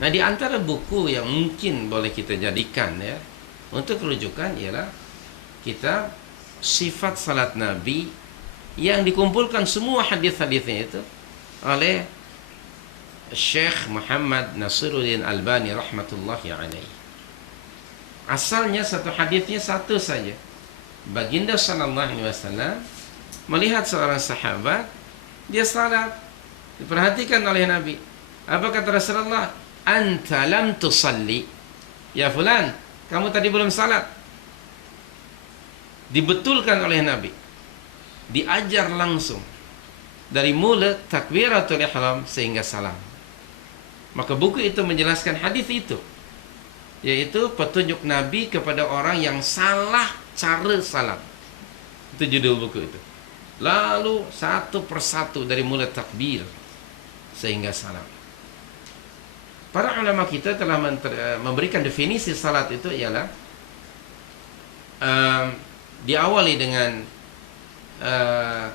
Nah, di antara buku yang mungkin boleh kita jadikan ya untuk rujukan ialah kitab Sifat Salat Nabi yang dikumpulkan semua hadis-hadisnya itu oleh Syekh Muhammad Nasiruddin Albani rahmatullahi alaihi. Asalnya satu hadisnya satu saja. Baginda sallallahu alaihi wasallam melihat seorang sahabat dia salat, diperhatikan oleh Nabi. Apa kata Rasulullah? Anta lam tusalli. Ya fulan, kamu tadi belum salat. Dibetulkan oleh Nabi. Diajar langsung dari mula takbiratul ihram sehingga salam. Maka buku itu menjelaskan hadis itu, yaitu petunjuk Nabi kepada orang yang salah cara salam. Itu judul buku itu. Lalu satu persatu dari mula takbir sehingga salam. Para ulama kita telah memberikan definisi salat itu ialah diawali dengan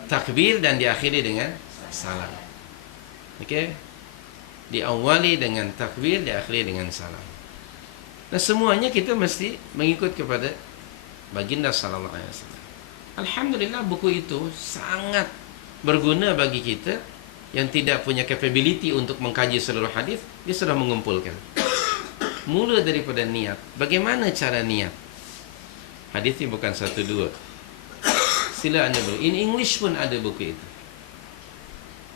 takbir dan diakhiri dengan salam. Okey? Diawali dengan takbir, diakhiri dengan salam. Nah, semuanya kita mesti mengikut kepada baginda sallallahu alaihi wasallam. Alhamdulillah buku itu sangat berguna bagi kita yang tidak punya capability untuk mengkaji seluruh hadis. Dia sudah mengumpulkan. Mula daripada niat. Bagaimana cara niat? Hadis ini bukan satu dua. Sila anda boleh. In English pun ada buku itu.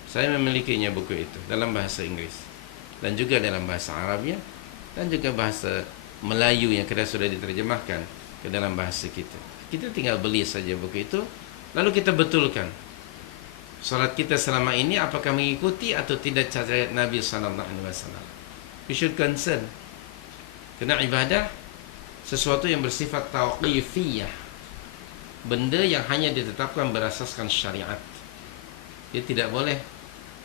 Saya memilikinya buku itu dalam bahasa Inggris dan juga dalam bahasa Arabnya dan juga bahasa Melayu yang sudah diterjemahkan ke dalam bahasa kita. Kita tinggal beli saja buku itu, lalu kita betulkan salat kita selama ini apakah mengikuti atau tidak cara Nabi sallallahu alaihi wasallam. We should concern. Kerana ibadah sesuatu yang bersifat tauqifiyah, benda yang hanya ditetapkan berasaskan syariat. Dia tidak boleh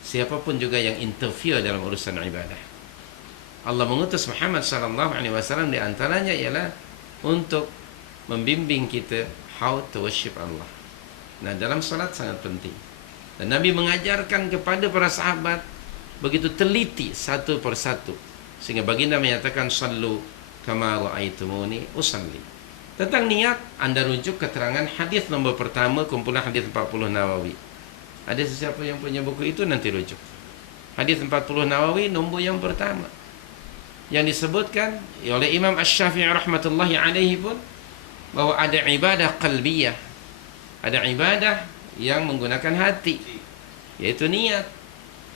siapapun juga yang interfere dalam urusan ibadah. Allah mengutus Muhammad sallallahu alaihi wasallam di antaranya ialah untuk membimbing kita how to worship Allah. Nah, dalam salat sangat penting. Dan Nabi mengajarkan kepada para sahabat begitu teliti satu persatu sehingga baginda menyatakan sallu kama ra'aitumuni usalli. Tentang niat anda rujuk keterangan hadis nombor pertama kumpulan hadis 40 Nawawi. Ada sesiapa yang punya buku itu nanti rujuk. Hadis 40 Nawawi nombor yang pertama yang disebutkan oleh Imam Asy-Syafi'i rahmatullahi alaihi pun bahwa ada ibadah qalbiyah, ada ibadah yang menggunakan hati, yaitu niat.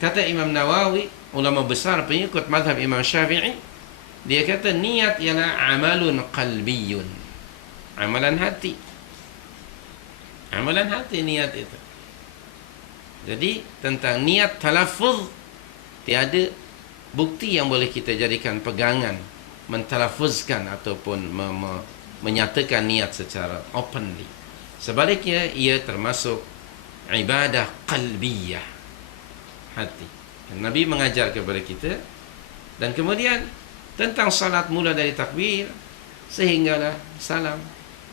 Kata Imam Nawawi, ulama besar pengikut mazhab Imam Syafi'i, dia kata niat ialah amalun qalbiyun, amalan hati. Amalan hati niat itu. Jadi tentang niat talaffuz, tiada bukti yang boleh kita jadikan pegangan mentalaffuzkan ataupun menyatakan niat secara openly. Sebaliknya ia termasuk ibadah qalbiyah, hati. Nabi mengajar kepada kita. Dan kemudian tentang salat mula dari takbir sehinggalah salam,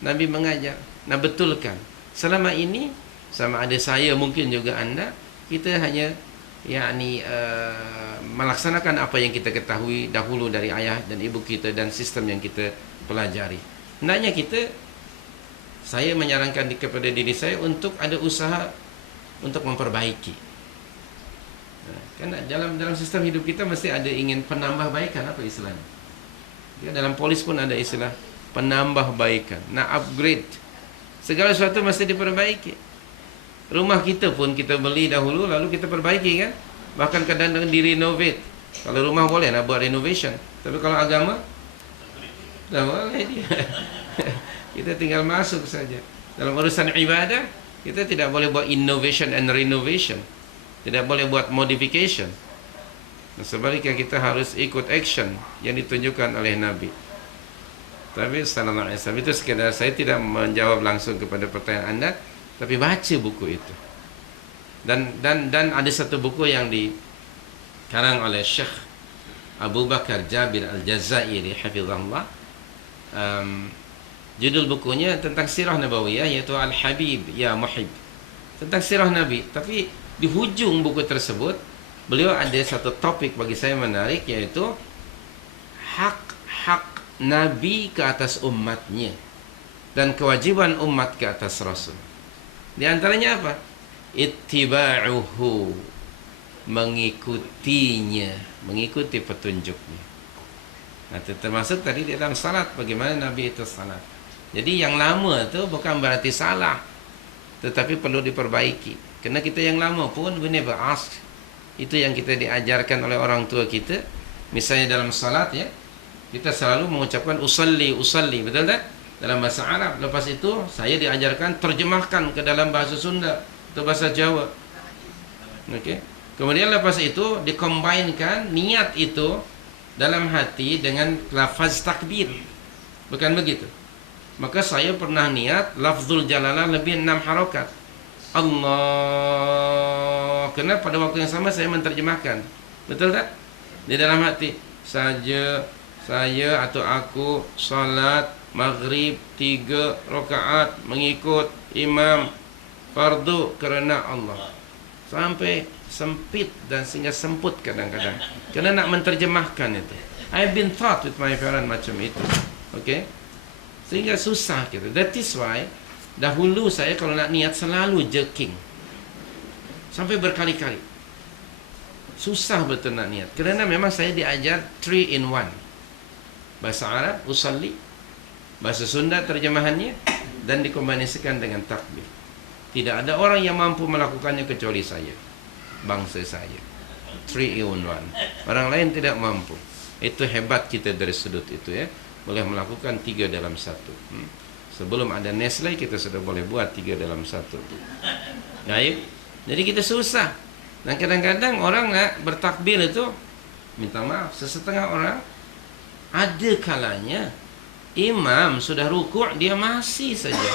Nabi mengajar. Nah, betulkan. Selama ini sama ada saya mungkin juga anda, kita hanya melaksanakan apa yang kita ketahui dahulu dari ayah dan ibu kita dan sistem yang kita pelajari. Hendaknya saya menyarankan kepada diri saya untuk ada usaha untuk memperbaiki. Karena dalam sistem hidup kita mesti ada ingin penambahbaikan, apa istilahnya? Ya, dalam polis pun ada istilah penambahbaikan. Nah, upgrade. Segala sesuatu mesti diperbaiki. Rumah kita pun kita beli dahulu lalu kita perbaiki kan? Bahkan kadang-kadang direnovate. Kalau rumah boleh nak buat renovation. Tapi kalau agama tak boleh dia. Kita tinggal masuk saja. Dalam urusan ibadah, kita tidak boleh buat innovation and renovation. Tidak boleh buat modification. Sebaliknya kita harus ikut action yang ditunjukkan oleh Nabi. Tapi sallallahu alaihi wasallam itu sekedar, saya tidak menjawab langsung kepada pertanyaan anda, tapi baca buku itu. Dan ada satu buku yang dikarang oleh Syekh Abu Bakar Jabir Al-Jazairi hafizahullah. Judul bukunya tentang sirah nabawiyah, yaitu Al-Habib Ya Muhib, tentang sirah Nabi. Tapi di hujung buku tersebut beliau ada satu topik bagi saya menarik, yaitu hak-hak Nabi ke atas umatnya dan kewajiban umat ke atas Rasul. Di antaranya apa? Ittiba'uhu, mengikutinya, mengikuti petunjuknya. Nah, itu termasuk tadi di dalam salat, bagaimana Nabi itu salat. Jadi yang lama itu bukan berarti salah, tetapi perlu diperbaiki. Karena kita yang lama pun we never ask. Itu yang kita diajarkan oleh orang tua kita. Misalnya dalam salat ya, kita selalu mengucapkan usalli, usalli, betul tak? Dalam bahasa Arab. Lepas itu saya diajarkan terjemahkan ke dalam bahasa Sunda atau bahasa Jawa. Okey. Kemudian lepas itu dikombinkan niat itu dalam hati dengan lafaz takbir. Bukan begitu? Maka saya pernah niat lafzul jalalah lebih 6 harakat. Allah. Kerana pada waktu yang sama saya menterjemahkan. Betul tak? Di dalam hati saya atau aku salat maghrib 3 rakaat mengikut imam fardu kerana Allah. Sampai sempit dan sehingga semput kadang-kadang. Kerana nak menterjemahkan itu. I've been taught with my parents macam itu. Okay? Sehingga susah gitu. That is why dahulu saya kalau nak niat selalu jerking. Sampai berkali-kali. Susah betul nak niat. Kerana memang saya diajar 3 in 1. Bahasa Arab, usalli. Bahasa Sunda terjemahannya. Dan dikombinasikan dengan takbir. Tidak ada orang yang mampu melakukannya kecuali saya. Bangsa saya. 3 in 1. Orang lain tidak mampu. Itu hebat kita dari sudut itu ya. Boleh melakukan 3 dalam 1. Sebelum ada Nestle kita sudah boleh buat 3 dalam 1. Baik. Jadi kita susah. Dan kadang-kadang orang nak bertakbir itu, minta maaf, sesetengah orang ada kalanya imam sudah rukuk dia masih saja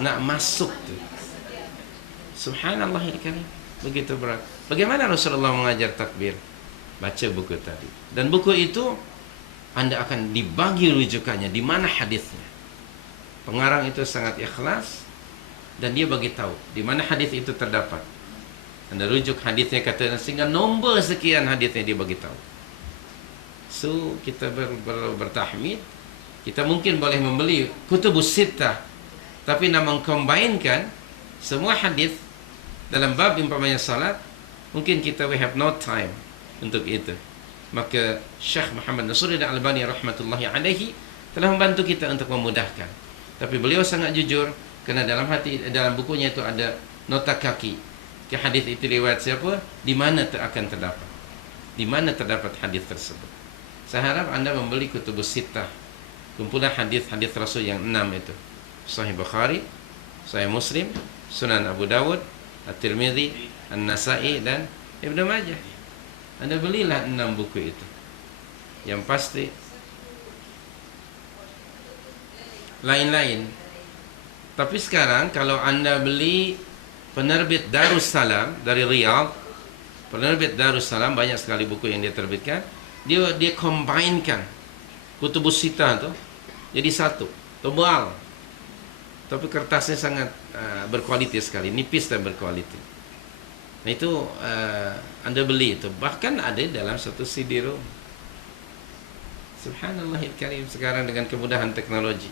nak masuk tu. Subhanallahil karim. Begitu berat. Bagaimana Rasulullah mengajar takbir? Baca buku tadi. Dan buku itu Anda akan dibagi rujukannya di mana hadisnya. Pengarang itu sangat ikhlas dan dia bagi tahu di mana hadis itu terdapat. Anda rujuk hadisnya kata sehingga nombor sekian hadisnya dia bagi tahu. So kita bertahmid, kita mungkin boleh membeli kutubus sittah tapi nak mengcombinkan semua hadis dalam bab umpamanya salat, mungkin kita we have no time untuk itu. Maka Syekh Muhammad Nasruddin Al-Albani rahmatullahi alaihi telah membantu kita untuk memudahkan. Tapi beliau sangat jujur kerana dalam bukunya itu ada nota kaki. Ke hadis itu riwayat siapa, di mana akan terdapat. Di mana terdapat hadis tersebut. Saya harap Anda membeli kutubus sittah. Kumpulan hadis-hadis Rasul yang 6 itu. Sahih Bukhari, Sahih Muslim, Sunan Abu Dawud, At-Tirmidzi, An-Nasa'i dan Ibnu Majah. Anda belilah 6 buku itu. Yang pasti lain-lain. Tapi sekarang kalau Anda beli penerbit Darussalam dari Riyadh, penerbit Darussalam banyak sekali buku yang dia terbitkan. Dia combinekan kutubus sittah tu jadi satu, tebal. Tapi kertasnya sangat berkualitas sekali, nipis dan berkualitas. Nah itu Anda beli itu. Bahkan ada dalam satu CD-ROM. Subhanallahil karim sekarang dengan kemudahan teknologi.